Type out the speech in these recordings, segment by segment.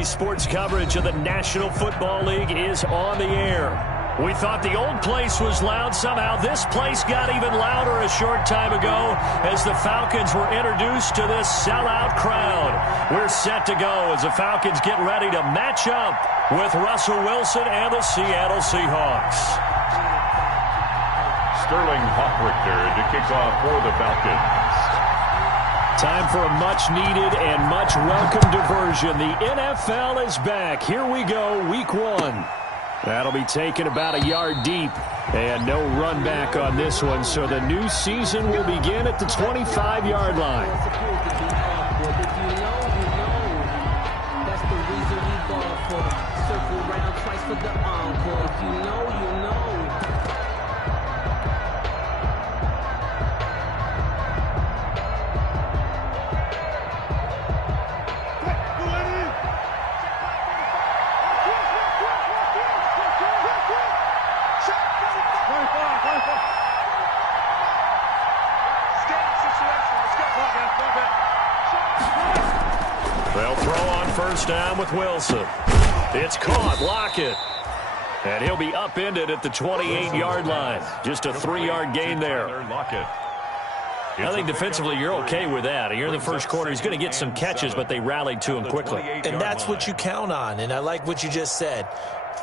Today's sports coverage of the National Football League is on the air. We thought the old place was loud. Somehow this place got even louder a short time ago as the Falcons were introduced to this sellout crowd. We're set to go as the Falcons get ready to match up with Russell Wilson and the Seattle Seahawks. Sterling Hoffrichter to kick off for the Falcons. Time for a much-needed and much-welcome diversion. The NFL is back. Here we go, Week 1. That'll be taken about a yard deep. And no run back on this one, so the new season will begin at the 25-yard line. That's the reason we ball for. Circle round twice for the encore. If you know, you know. They'll throw on first down with Wilson. It's caught. Lockett. And he'll be upended at the 28-yard line. Just a 3-yard gain there. I think defensively you're okay with that. Here in the first quarter, he's going to get some catches, but they rallied to him quickly. And that's what you count on, and I like what you just said.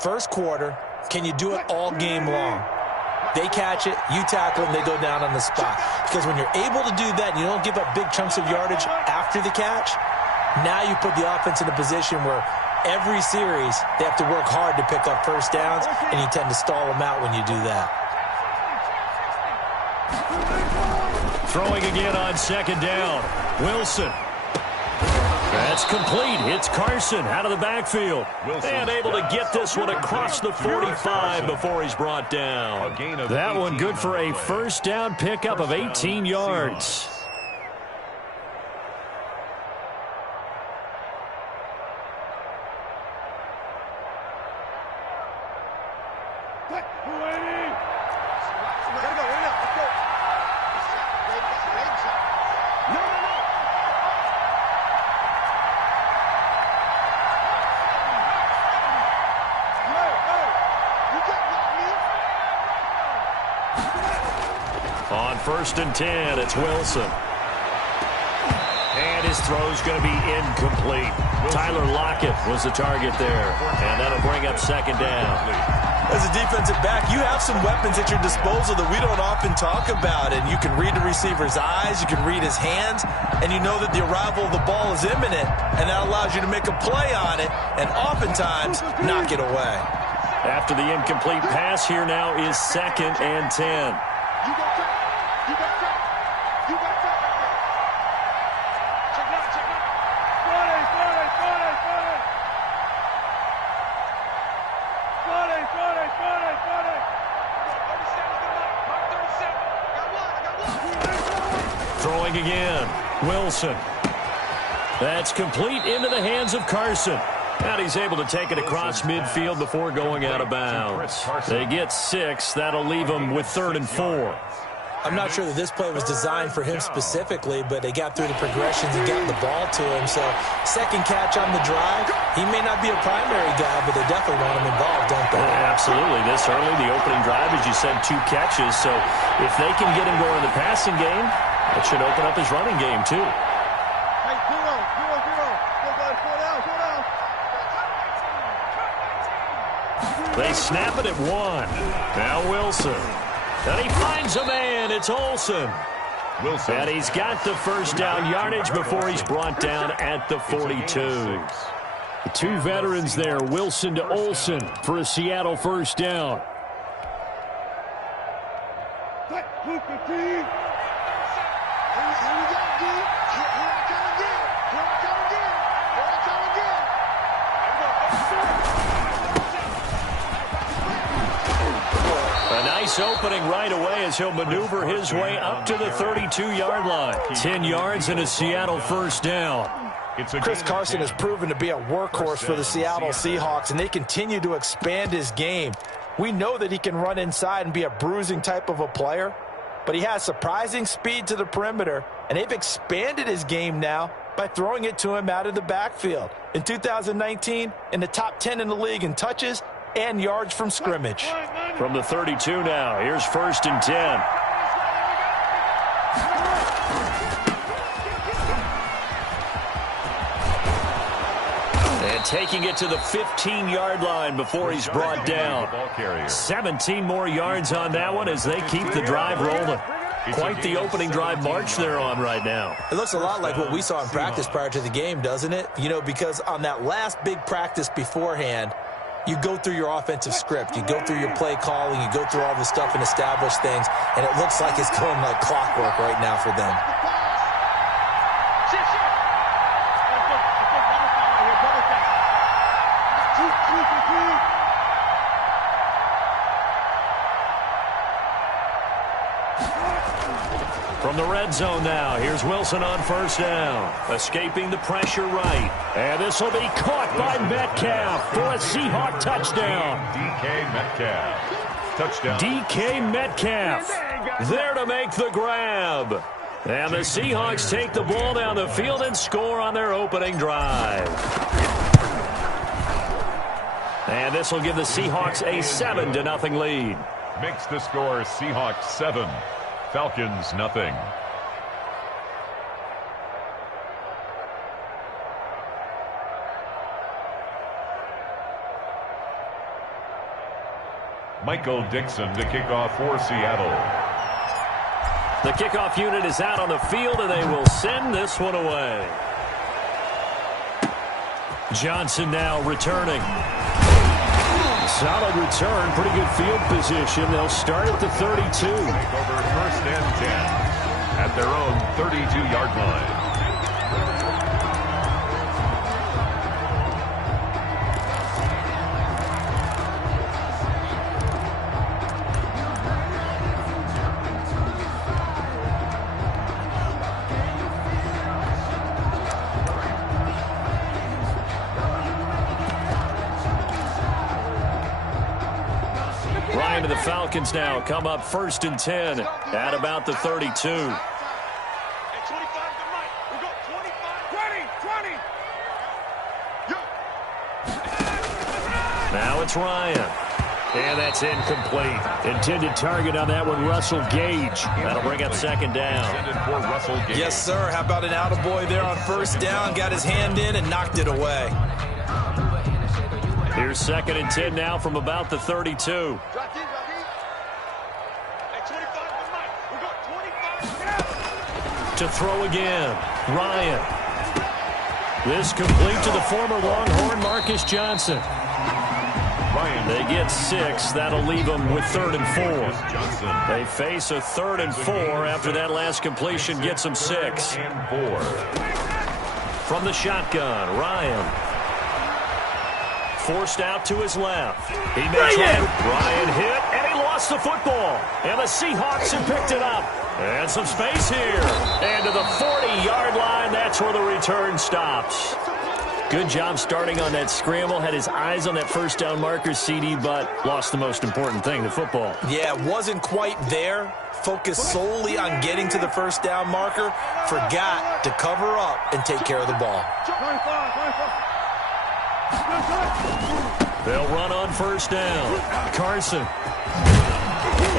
First quarter, can you do it all game long? They catch it, you tackle them, they go down on the spot. Because when you're able to do that and you don't give up big chunks of yardage after the catch, now you put the offense in a position where every series they have to work hard to pick up first downs, and you tend to stall them out when you do that. Throwing again on second down. Wilson. That's complete. It's Carson out of the backfield. And able to get this one across the 45 before he's brought down. That one good for a first down pickup of 18 yards. On first and 10, it's Wilson. And his throw's going to be incomplete. Tyler Lockett was the target there. And that'll bring up second down. As a defensive back, you have some weapons at your disposal that we don't often talk about. And you can read the receiver's eyes, you can read his hands, and you know that the arrival of the ball is imminent. And that allows you to make a play on it and oftentimes knock it away. After the incomplete pass, here now is second and 10. Throwing again. Wilson. That's complete into the hands of Carson. And he's able to take it across midfield before going out of bounds. They get 6. That'll leave them with 3rd and 4. I'm not sure that this play was designed for him specifically, but they got through the progressions and got the ball to him. So second catch on the drive. He may not be a primary guy, but they definitely want him involved, don't they? Absolutely. This early, the opening drive, as you said, 2 catches. So if they can get him going in the passing game, that should open up his running game too. They snap it at 1. Now Wilson. And he finds a man. It's Olsen. And he's got the first down yardage before he's brought down at the 42. The 2 veterans there, Wilson to Olsen, for a Seattle first down. A nice opening right away as he'll maneuver his way up to the 32-yard line. 10 yards and a Seattle first down. Chris Carson has proven to be a workhorse for the Seattle Seahawks, and they continue to expand his game. We know that he can run inside and be a bruising type of a player, but he has surprising speed to the perimeter, and they've expanded his game now by throwing it to him out of the backfield. In 2019, in the top 10 in the league in touches and yards from scrimmage. From the 32 now, here's 1st and 10. And taking it to the 15-yard line before he's brought down. 17 more yards on that one as they keep the drive rolling. Quite the opening drive march they're on right now. It looks a lot like what we saw in practice prior to the game, doesn't it? You know, because on that last big practice beforehand, you go through your offensive script. You go through your play calling. You go through all the stuff and establish things. And it looks like it's going like clockwork right now for them. From the red zone now, here's Wilson on 1st down. Escaping the pressure right. And this will be caught by Metcalf for a Seahawk touchdown. DK Metcalf. Touchdown. DK Metcalf there to make the grab. And the Seahawks take the ball down the field and score on their opening drive. And this will give the Seahawks a 7-0 lead. Makes the score Seahawks 7. Falcons nothing. Michael Dixon to kick off for Seattle. The kickoff unit is out on the field, and they will send this one away. Johnson now returning. Solid return, pretty good field position. They'll start at the 32. Take over 1st and 10 at their own 32-yard line. The Falcons now come up 1st and 10 at about the 32. Now it's Ryan. And that's incomplete. Intended target on that one, Russell Gage. That'll bring up 2nd down. Yes, sir. How about an attaboy there on 1st down? Got his hand in and knocked it away. Here's 2nd and 10 now from about the 32. To throw again, Ryan. This complete to the former Longhorn, Marcus Johnson. They get 6. That'll leave them with 3rd and 4. They face a 3rd and 4 after that last completion gets them 6. From the shotgun, Ryan. Forced out to his left. He may try. Ryan hit, and he lost the football. And the Seahawks have picked it up. And some space here. And to the 40-yard line, that's where the return stops. Good job starting on that scramble. Had his eyes on that 1st down marker, CD, but lost the most important thing, the football. Yeah, wasn't quite there. Focused solely on getting to the 1st down marker. Forgot to cover up and take care of the ball. They'll run on 1st down. Carson.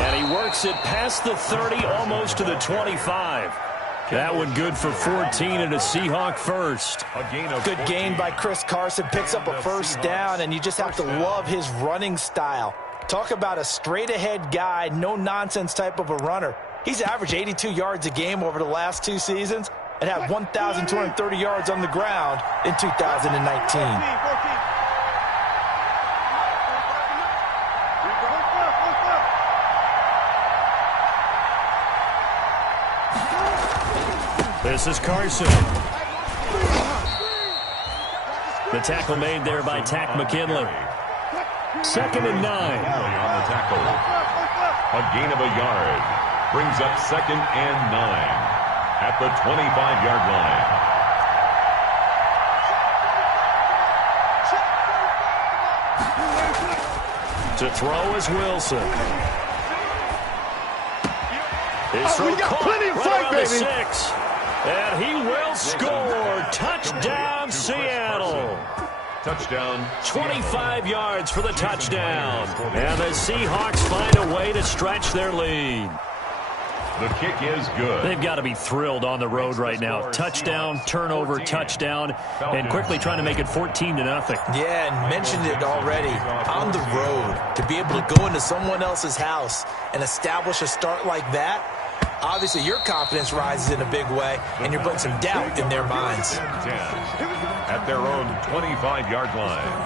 And he works it past the 30, almost to the 25. That one good for 14 and a Seahawk first. Good gain by Chris Carson. Picks up a 1st down, and you just have to love his running style. Talk about a straight-ahead guy, no-nonsense type of a runner. He's averaged 82 yards a game over the last 2 seasons and had 1,230 yards on the ground in 2019. This is Carson. The tackle made there by Tack McKinley. 2nd and 9. On the tackle. A gain of a yard. Brings up 2nd and 9 at the 25-yard line. To throw is Wilson. His throw caught right around the 6. And he will score. Touchdown, Seattle. Touchdown. 25 yards for the touchdown. And the Seahawks find a way to stretch their lead. The kick is good. They've got to be thrilled on the road right now. Touchdown, turnover, touchdown, and quickly trying to make it 14-0. Yeah, and mentioned it already. On the road, to be able to go into someone else's house and establish a start like that, obviously your confidence rises in a big way, and you're putting some doubt in their minds. 10 at their own 25-yard line.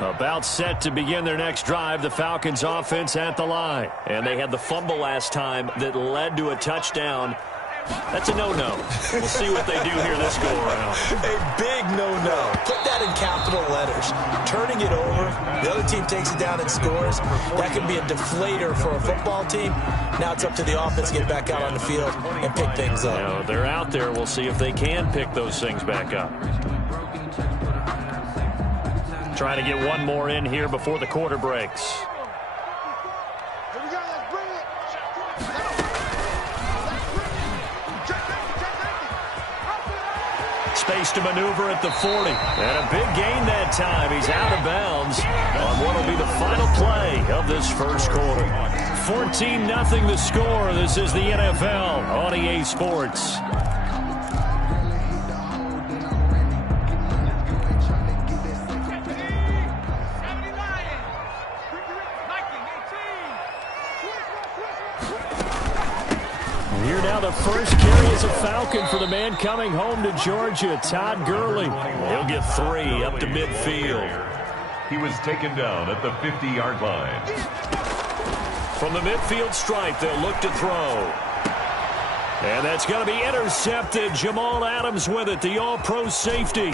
About set to begin their next drive, the Falcons offense at the line. And they had the fumble last time that led to a touchdown. That's a no-no. We'll see what they do here this go-around. A big no-no. Put that in capital letters. Turning it over, the other team takes it down and scores. That can be a deflator for a football team. Now it's up to the offense to get back out on the field and pick things up. You know, they're out there. We'll see if they can pick those things back up. Trying to get one more in here before the quarter breaks. Space to maneuver at the 40. And a big gain that time. He's out of bounds on what will be the final play of this first quarter. 14-0 the score. This is the NFL on EA Sports. Here now the first carry is a Falcon for the man coming home to Georgia, Todd Gurley. He'll get 3 up to midfield. He was taken down at the 50-yard line. From the midfield stripe, they'll look to throw. And that's going to be intercepted. Jamal Adams with it, the all-pro safety.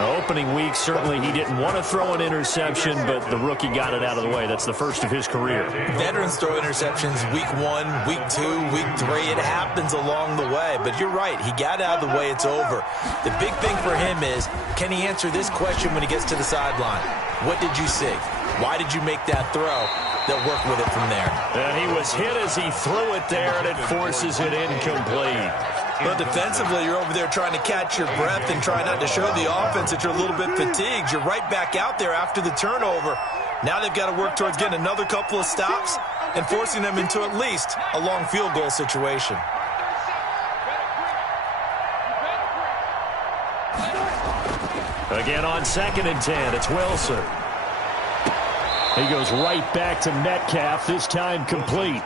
Opening week, certainly he didn't want to throw an interception, but the rookie got it out of the way. That's the first of his career. Veterans throw interceptions week 1, week 2, week 3. It happens along the way, but you're right. He got out of the way. It's over. The big thing for him is, can he answer this question when he gets to the sideline? What did you see? Why did you make that throw? They'll work with it from there. And he was hit as he threw it there, and it forces it incomplete. But defensively, you're over there trying to catch your breath and try not to show the offense that you're a little bit fatigued. You're right back out there after the turnover. Now they've got to work towards getting another couple of stops and forcing them into at least a long field goal situation. Again on 2nd and 10, it's Wilson. He goes right back to Metcalf, this time complete.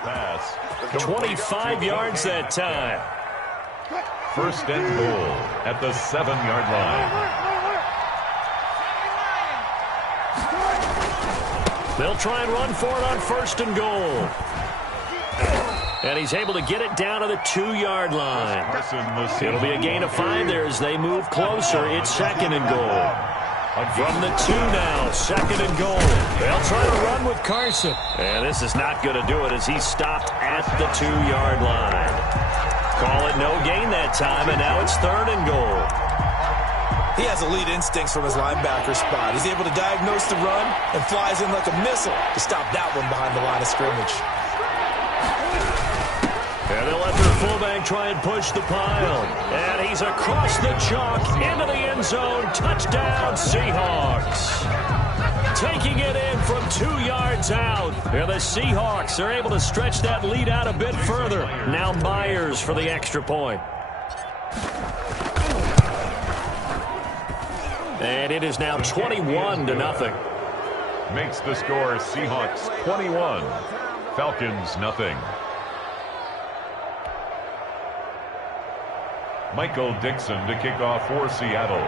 25 yards that time. First and goal at the 7-yard line. They'll try and run for it on 1st and goal. And he's able to get it down to the 2-yard line. It'll be a gain of 5 there as they move closer. It's 2nd and goal. From the 2 now, 2nd and goal. They'll try to run with Carson. And this is not going to do it as he's stopped at the 2-yard line. Call it no gain that time, and now it's 3rd and goal. He has elite instincts from his linebacker spot. He's able to diagnose the run and flies in like a missile to stop that one behind the line of scrimmage. And they'll let their fullback try and push the pile. And he's across the chalk into the end zone. Touchdown, Seahawks. Taking it in from 2 yards out. And the Seahawks are able to stretch that lead out a bit further. Now Myers for the extra point. And it is now 21-0. Makes the score Seahawks 21, Falcons nothing. Michael Dixon to kick off for Seattle.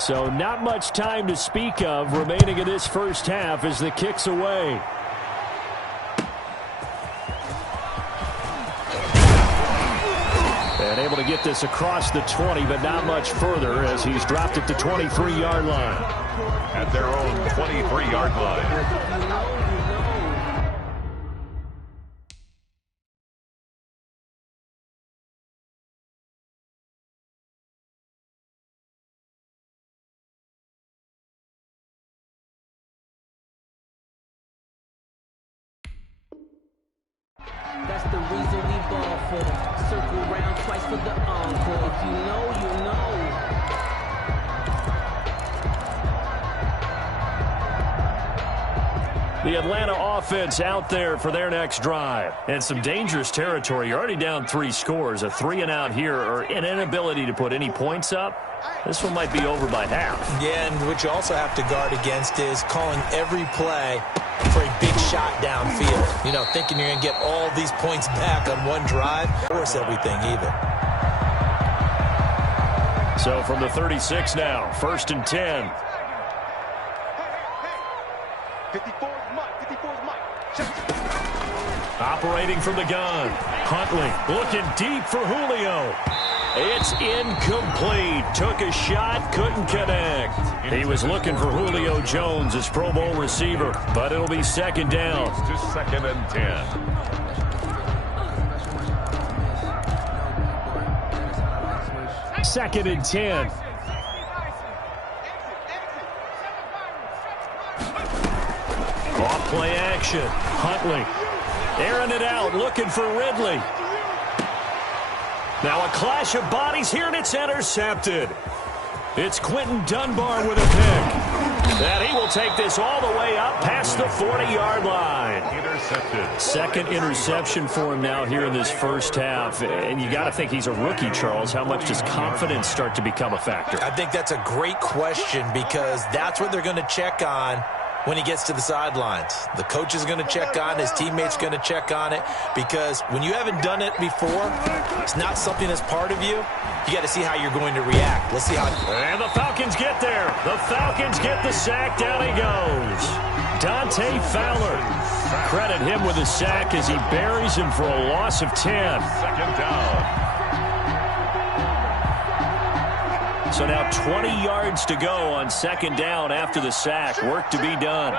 So not much time to speak of remaining in this first half as the kick's away. And able to get this across the 20, but not much further as he's dropped it to 23-yard line. At their own 23-yard line. That's the reason we ball for. Circle round twice for the encore. If you know, you know. The Atlanta offense out there for their next drive. And some dangerous territory. You're already down 3 scores. A 3-and-out here, or an inability to put any points up. This one might be over by half. Yeah, and what you also have to guard against is calling every play for a big shot downfield. You know, thinking you're going to get all these points back on one drive. Force everything even. So from the 36 now, 1st and 10. 54's Mike. Operating from the gun. Huntley looking deep for Julio. It's incomplete. Took a shot, couldn't connect. He was looking for Julio Jones, his Pro Bowl receiver, but it'll be 2nd down. To 2nd and 10. Second and 10. Off play action. Huntley airing it out, looking for Ridley. Now a clash of bodies here, and it's intercepted. It's Quentin Dunbar with a pick. And he will take this all the way up past the 40-yard line. Intercepted. 2nd interception for him now here in this first half. And you got to think he's a rookie, Charles. How much does confidence start to become a factor? I think that's a great question, because that's what they're going to check on when he gets to the sidelines. The coach is going to check on it. His teammates going to check on it, because when you haven't done it before, it's not something that's part of you. You got to see how you're going to react. Let's see how. And the Falcons get there. The Falcons get the sack. Down he goes. Dante Fowler. Credit him with a sack as he buries him for a loss of 10. 2nd down. So now 20 yards to go on 2nd down after the sack. Work to be done.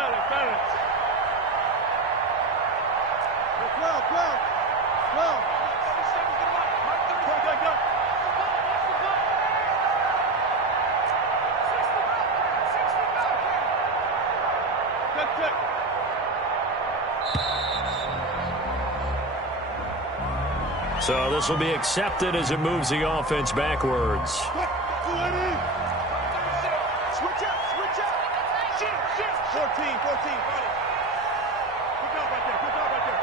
So this will be accepted as it moves the offense backwards. Switch up. Shift. 14. Quick out right there.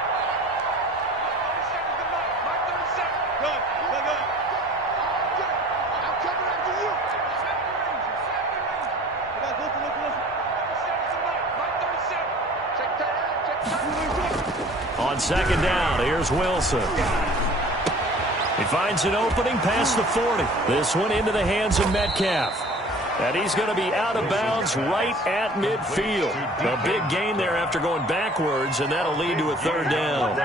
Good. I'm coming after you. Listen. On 2nd down, here's Wilson. He finds an opening past the 40. This one into the hands of Metcalf. And he's going to be out of bounds right at midfield. A big gain there after going backwards, and that'll lead to a 3rd down.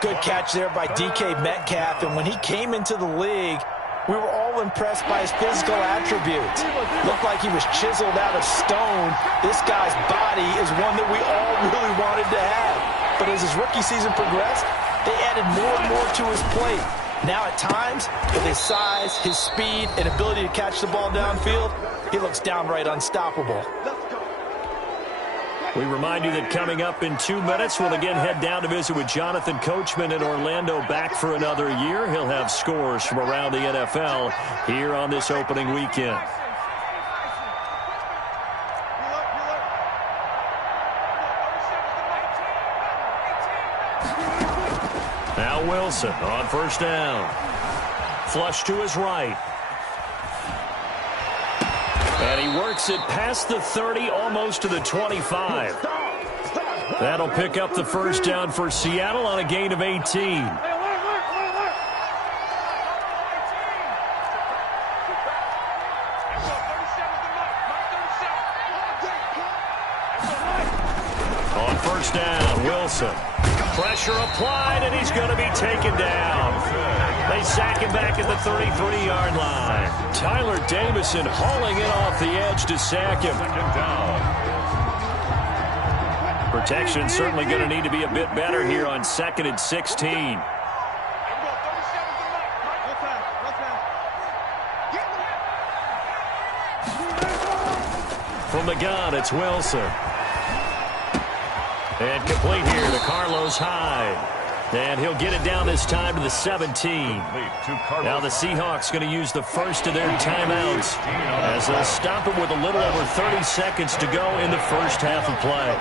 Good catch there by DK Metcalf. And when he came into the league, we were all impressed by his physical attributes. Looked like he was chiseled out of stone. This guy's body is one that we all really wanted to have. But as his rookie season progressed, they added more and more to his plate. Now at times, with his size, his speed, and ability to catch the ball downfield, he looks downright unstoppable. We remind you that coming up in 2 minutes, we'll again head down to visit with Jonathan Coachman in Orlando, back for another year. He'll have scores from around the NFL here on this opening weekend. Now Wilson on 1st down. Flush to his right. And he works it past the 30, almost to the 25. That'll pick up the 1st down for Seattle on a gain of 18. On 1st down, Wilson. Pressure applied, and he's going to be taken down. They sack him back at the 33-yard line. Tyler Davison hauling it off the edge to sack him. 2nd down. Protection certainly going to need to be a bit better here on 2nd and 16. From the gun, it's Wilson. And complete here to Carlos Hyde. And he'll get it down this time to the 17. Now the Seahawks going to use the first of their timeouts as they'll stop it with a little over 30 seconds to go in the first half of play.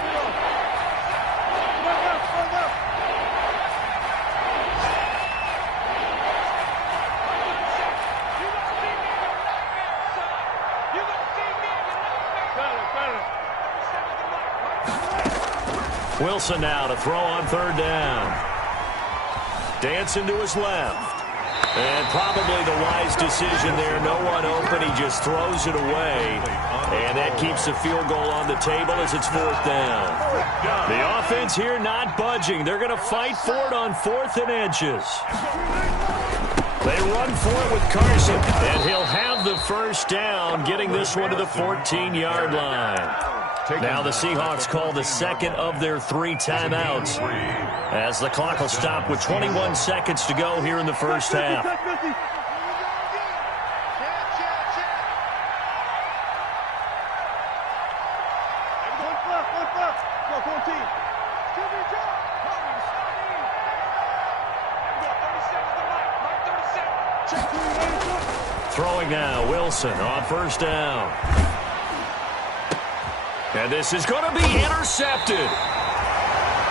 Wilson now to throw on third down. Dancing to his left. And probably the wise decision there. No one open. He just throws it away. And that keeps the field goal on the table as it's fourth down. The offense here not budging. They're going to fight for it on 4th and inches. They run for it with Carson. And he'll have the first down, getting this one to the 14-yard line. Now the Seahawks call the second of their 3 timeouts as the clock will stop with 21 seconds to go here in the first half. Throwing now, Wilson on first down. And this is going to be intercepted.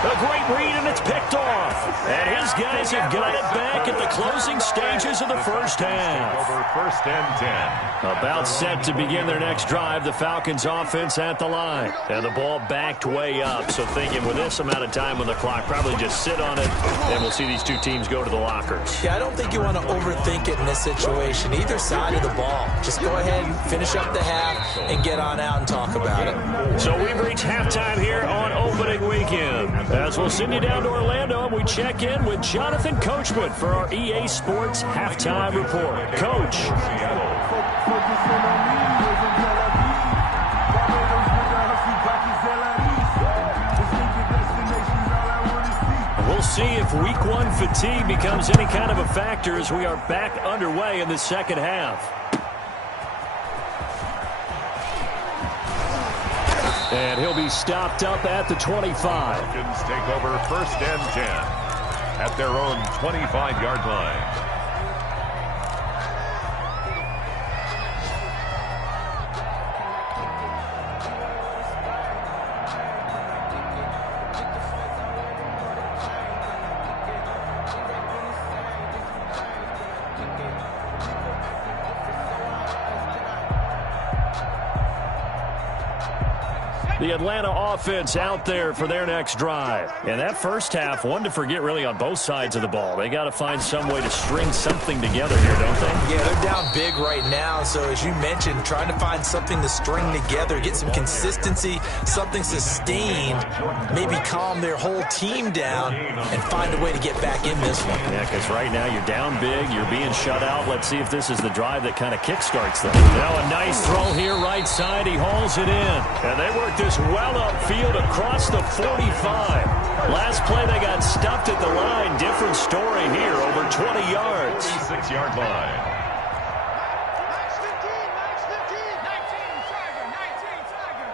A great read, and it's picked off. And his guys have got it back at the closing stages of the first half. Over 1st and 10. About set to begin their next drive, the Falcons offense at the line. And the ball backed way up. So thinking with this amount of time on the clock, probably just sit on it, and we'll see these two teams go to the lockers. Yeah, I don't think you want to overthink it in this situation. Either side of the ball. Just go ahead and finish up the half and get on out and talk about it. So we've reached halftime here on opening weekend. As we'll send you down to Orlando, and we check in with Jonathan Coachman for our EA Sports Halftime Report. Coach. We'll see if week 1 fatigue becomes any kind of a factor as we are back underway in the second half. And he'll be stopped up at the 25. Falcons take over 1st and 10 at their own 25-yard line. The Atlanta offense out there for their next drive. And that first half, one to forget really on both sides of the ball. They got to find some way to string something together here, don't they? Yeah, they're down big right now. So as you mentioned, trying to find something to string together, get some consistency, something sustained, maybe calm their whole team down and find a way to get back in this one. Yeah, because right now you're down big, you're being shut out. Let's see if this is the drive that kind of kickstarts them. Now a nice throw here right side. He hauls it in. And they work this well upfield across the 45. Last play they got stuffed at the line. Different story here, over 20 yards. 36-yard line. Max 15, Max 15. 19, Tiger.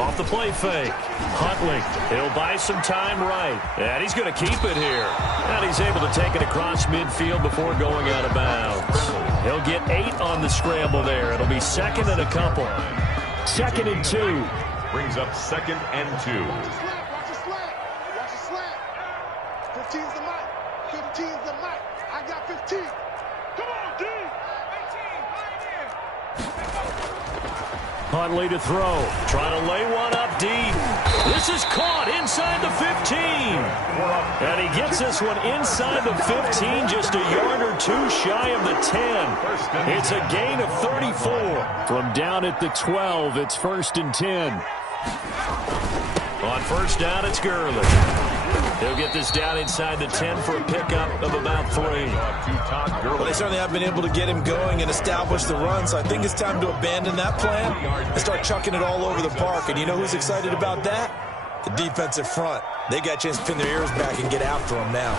Off the play fake. Huntley, he'll buy some time right. And he's going to keep it here. And he's able to take it across midfield before going out of bounds. He'll get 8 on the scramble there. It'll be 2nd and a couple. 2nd and 2. Brings up 2nd and 2. Watch the slant. Watch the slant. 15's the mic. 15's the mic. I got 15. Come on, D. 18, Huntley to throw. Trying to lay one up deep. This is caught inside the 15. And he gets this one inside the 15, just a yard or 2 shy of the 10. It's a gain of 34. From down at the 12, it's 1st and 10. On first down, it's Gurley. He'll get this down inside the 10 for a pickup of about 3. Well, they certainly have been able to get him going and establish the run, so I think it's time to abandon that plan and start chucking it all over the park. And you know who's excited about that? The defensive front. They got a chance to pin their ears back and get after him now.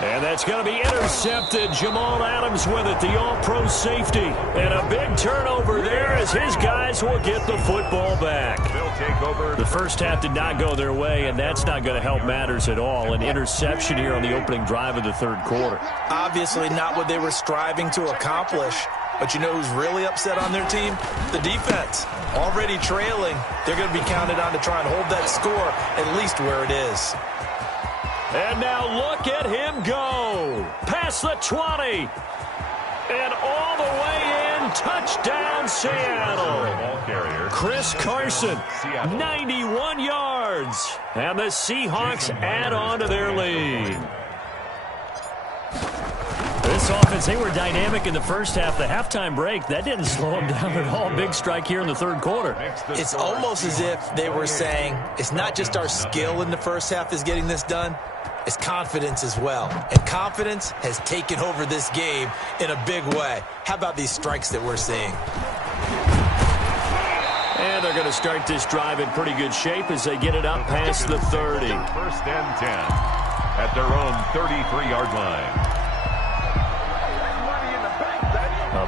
And that's going to be intercepted. Jamal Adams with it, the all-pro safety. And a big turnover there as his guys will get the football back. They'll take over. The first half did not go their way, and that's not going to help matters at all. An interception here on the opening drive of the third quarter. Obviously not what they were striving to accomplish. But you know who's really upset on their team? The defense. Already trailing, they're going to be counted on to try and hold that score at least where it is. And now look at him go. Past the 20. And all the way in. Touchdown, Seattle. Ball carrier. Chris Carson, 91 yards. And the Seahawks add on to their lead. This offense, they were dynamic in the first half. The halftime break, that didn't slow them down at all. Big strike here in the third quarter. It's almost as if they were saying, it's not just our skill in the first half that's getting this done. It's confidence as well. And confidence has taken over this game in a big way. How about these strikes that we're seeing? And they're going to start this drive in pretty good shape as they get it up past the 30. First and 10 at their own 33-yard line.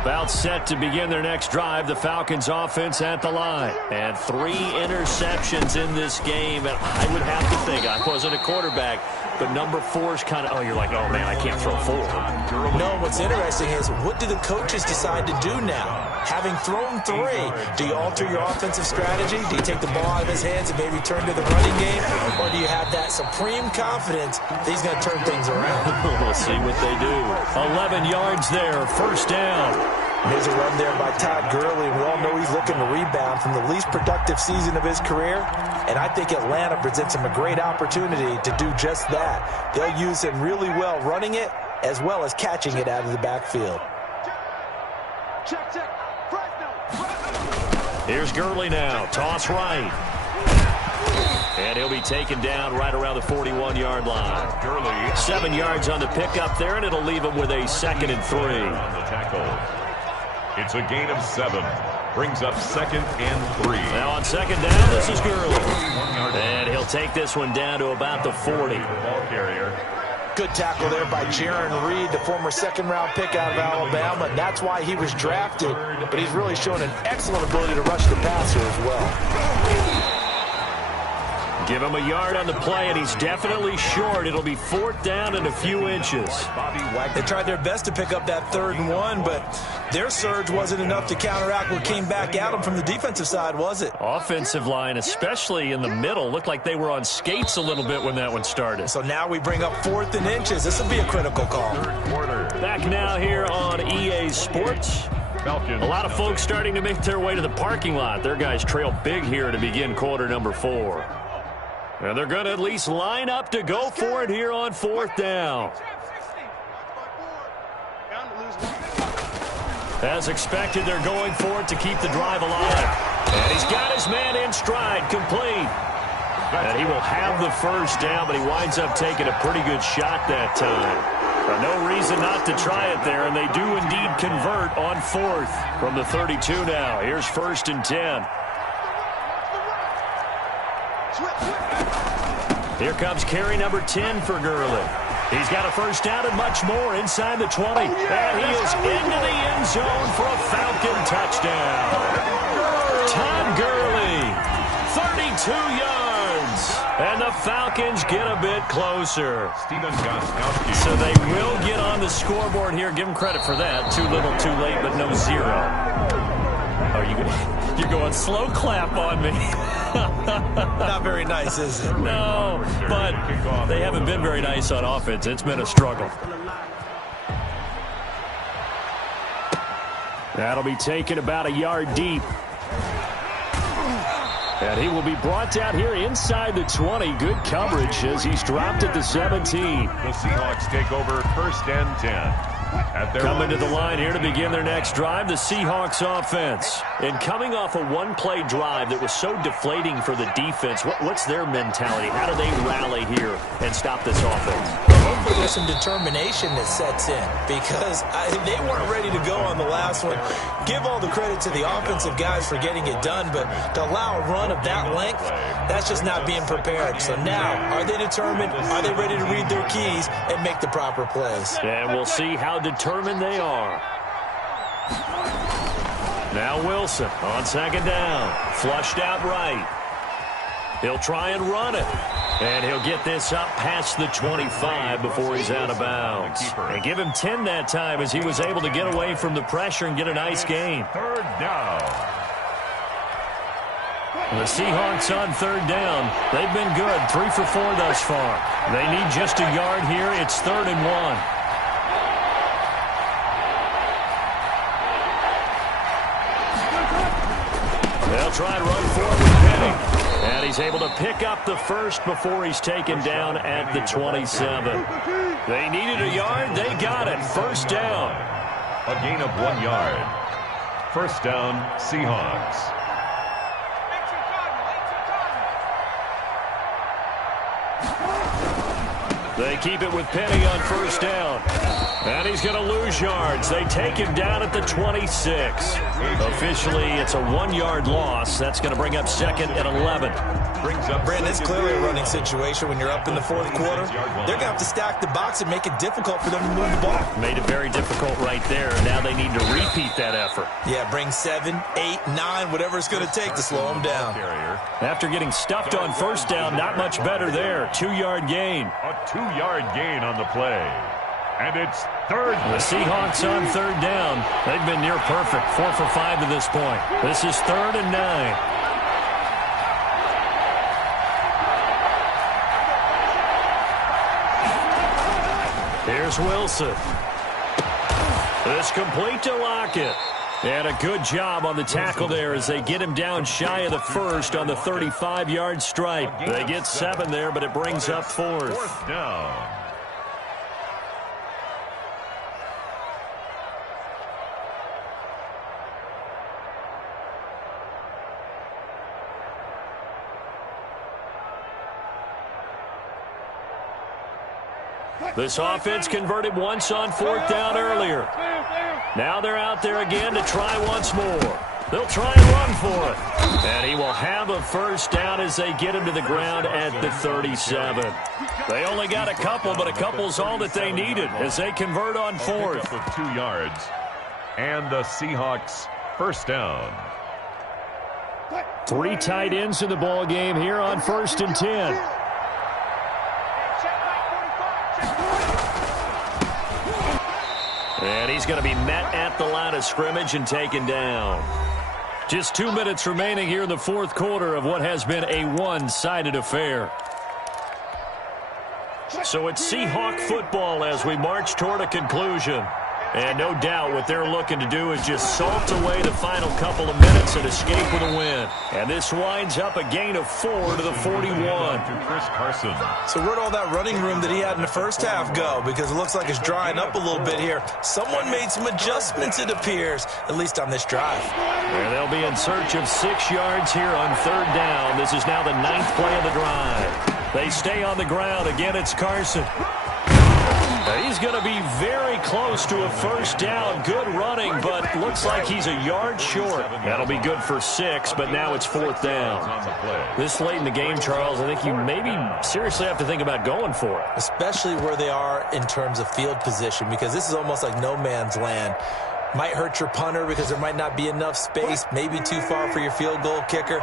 About set to begin their next drive, the Falcons offense at the line. And 3 interceptions in this game. And I would have to think, I wasn't a quarterback, but number 4's kind of, you're like, oh, man, I can't throw 4. No, what's interesting is, what do the coaches decide to do now? Having thrown 3, do you alter your offensive strategy? Do you take the ball out of his hands and maybe turn to the running game? Or do you have that supreme confidence that he's going to turn things around? We'll see what they do. 11 yards there, first down. Here's a run there by Todd Gurley. We all know he's looking to rebound from the least productive season of his career. And I think Atlanta presents him a great opportunity to do just that. They'll use him really well running it as well as catching it out of the backfield. Here's Gurley now. Toss right. And he'll be taken down right around the 41-yard line. Gurley. 7 yards on the pickup there, and it'll leave him with a 2nd and 3. On the tackle. It's a gain of 7. Brings up 2nd and 3. Now on 2nd down, this is Gurley. And he'll take this one down to about the 40. Ball carrier. Good tackle there by Jaron Reed, the former second-round pick out of Alabama. That's why he was drafted, but he's really shown an excellent ability to rush the passer as well. Give him a yard on the play, and he's definitely short. It'll be 4th down and a few inches. They tried their best to pick up that 3rd and 1, but their surge wasn't enough to counteract what came back at them from the defensive side, was it? Offensive line, especially in the middle, looked like they were on skates a little bit when that one started. So now we bring up 4th and inches. This will be a critical call. Third quarter. Back now here on EA Sports. Falcons. A lot of folks starting to make their way to the parking lot. Their guys trail big here to begin quarter number 4. And they're going to at least line up to go for it here on 4th down. As expected, they're going for it to keep the drive alive. And he's got his man in stride, complete. And he will have the first down, but he winds up taking a pretty good shot that time. But no reason not to try it there, and they do indeed convert on 4th from the 32 now. Here's 1st and 10. Here comes carry number 10 for Gurley. He's got a first down and much more inside the 20. And he is into the end zone for a Falcon touchdown. Todd Gurley, 32 yards. And the Falcons get a bit closer. So they will get on the scoreboard here. Give them credit for that. Too little, too late, but no 0. You're going slow clap on me. Not very nice, is it? No, but they haven't been very nice on offense. It's been a struggle. That'll be taken about a yard deep. And he will be brought down here inside the 20. Good coverage as he's dropped at the 17. The Seahawks take over 1st and 10. Coming to the line here to begin their next drive, the Seahawks offense. And coming off a one-play drive that was so deflating for the defense, what's their mentality? How do they rally here and stop this offense? hopefully there's some determination that sets in because they weren't ready to go on the last one. Give all the credit to the offensive guys for getting it done, but to allow a run of that length, that's just not being prepared. So now, are they determined? Are they ready to read their keys and make the proper plays? And we'll see how determined they are. Now Wilson on second down. Flushed out right. He'll try and run it. And he'll get this up past the 25 before he's out of bounds. And give him 10 that time as he was able to get away from the pressure and get a nice gain. Third down. The Seahawks on third down. They've been good, 3 for 4 thus far. They need just a yard here. It's 3rd and 1. They'll try and run forward with Penny. And he's able to pick up the first before he's taken down at the 27. They needed a yard. They got it. First down. A gain of 1 yard. First down, Seahawks. They keep it with Penny on first down. And he's going to lose yards. They take him down at the 26. Officially, it's a 1-yard loss. That's going to bring up 2nd and 11. Brandon, it's clearly a running situation when you're up in the 4th quarter. They're going to have to stack the box and make it difficult for them to move the ball. Made it very difficult right there. Now they need to repeat that effort. Yeah, bring 7, 8, 9, whatever it's going to take to slow them down. After getting stuffed on first down, not much better there. 2-yard gain. A 2-yard gain on the play. And it's 3rd. The Seahawks on third down. They've been near perfect. 4 for 5 to this point. This is 3rd and 9. Here's Wilson. It's complete to Lockett. And a good job on the tackle there as they get him down shy of the first on the 35-yard stripe. They get 7 there, but it brings up 4th. 4th down. This offense converted once on 4th down earlier. Now they're out there again to try once more. They'll try and run for it. And he will have a first down as they get him to the ground at the 37. They only got a couple, but a couple's all that they needed as they convert on 4th. Pick up of 2 yards. And the Seahawks first down. 3 tight ends in the ball game here on 1st and 10. And he's going to be met at the line of scrimmage and taken down. Just 2 minutes remaining here in the 4th quarter of what has been a one-sided affair. So it's Seahawk football as we march toward a conclusion. And no doubt what they're looking to do is just salt away the final couple of minutes and escape with a win. And this winds up a gain of 4 to the 41. Chris Carson. So where'd all that running room that he had in the first half go? Because it looks like it's drying up a little bit here. Someone made some adjustments, it appears, at least on this drive. And they'll be in search of 6 yards here on 3rd down. This is now the 9th play of the drive. They stay on the ground. Again, it's Carson. He's going to be very close to a first down. Good running, but looks like he's a yard short. That'll be good for 6, but now it's 4th down. This late in the game, Charles, I think you maybe seriously have to think about going for it. Especially where they are in terms of field position, because this is almost like no man's land. Might hurt your punter because there might not be enough space, maybe too far for your field goal kicker.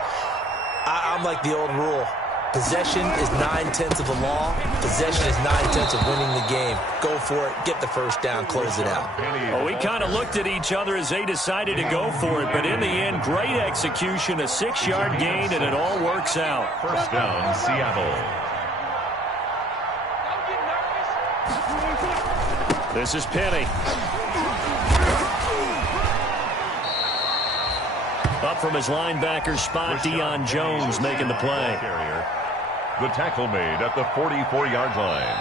I'm like the old rule. Possession is 9/10 of the law. Possession is 9/10 of winning the game. Go for it. Get the first down. Close it out. Well, we kind of looked at each other as they decided to go for it. But in the end, great execution, a 6-yard gain, and it all works out. First down, Seattle. This is Penny. Up from his linebacker spot, Deion Jones making the play. The tackle made at the 44-yard line.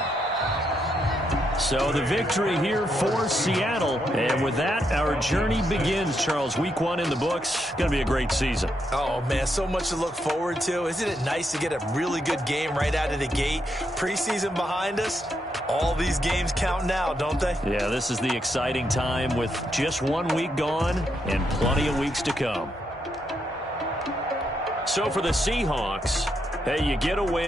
So the victory here for Seattle. And with that, our journey begins, Charles. Week 1 in the books. Going to be a great season. Oh, man, so much to look forward to. Isn't it nice to get a really good game right out of the gate? Preseason behind us. All these games count now, don't they? Yeah, this is the exciting time with just 1 week gone and plenty of weeks to come. So for the Seahawks, hey, you get a win.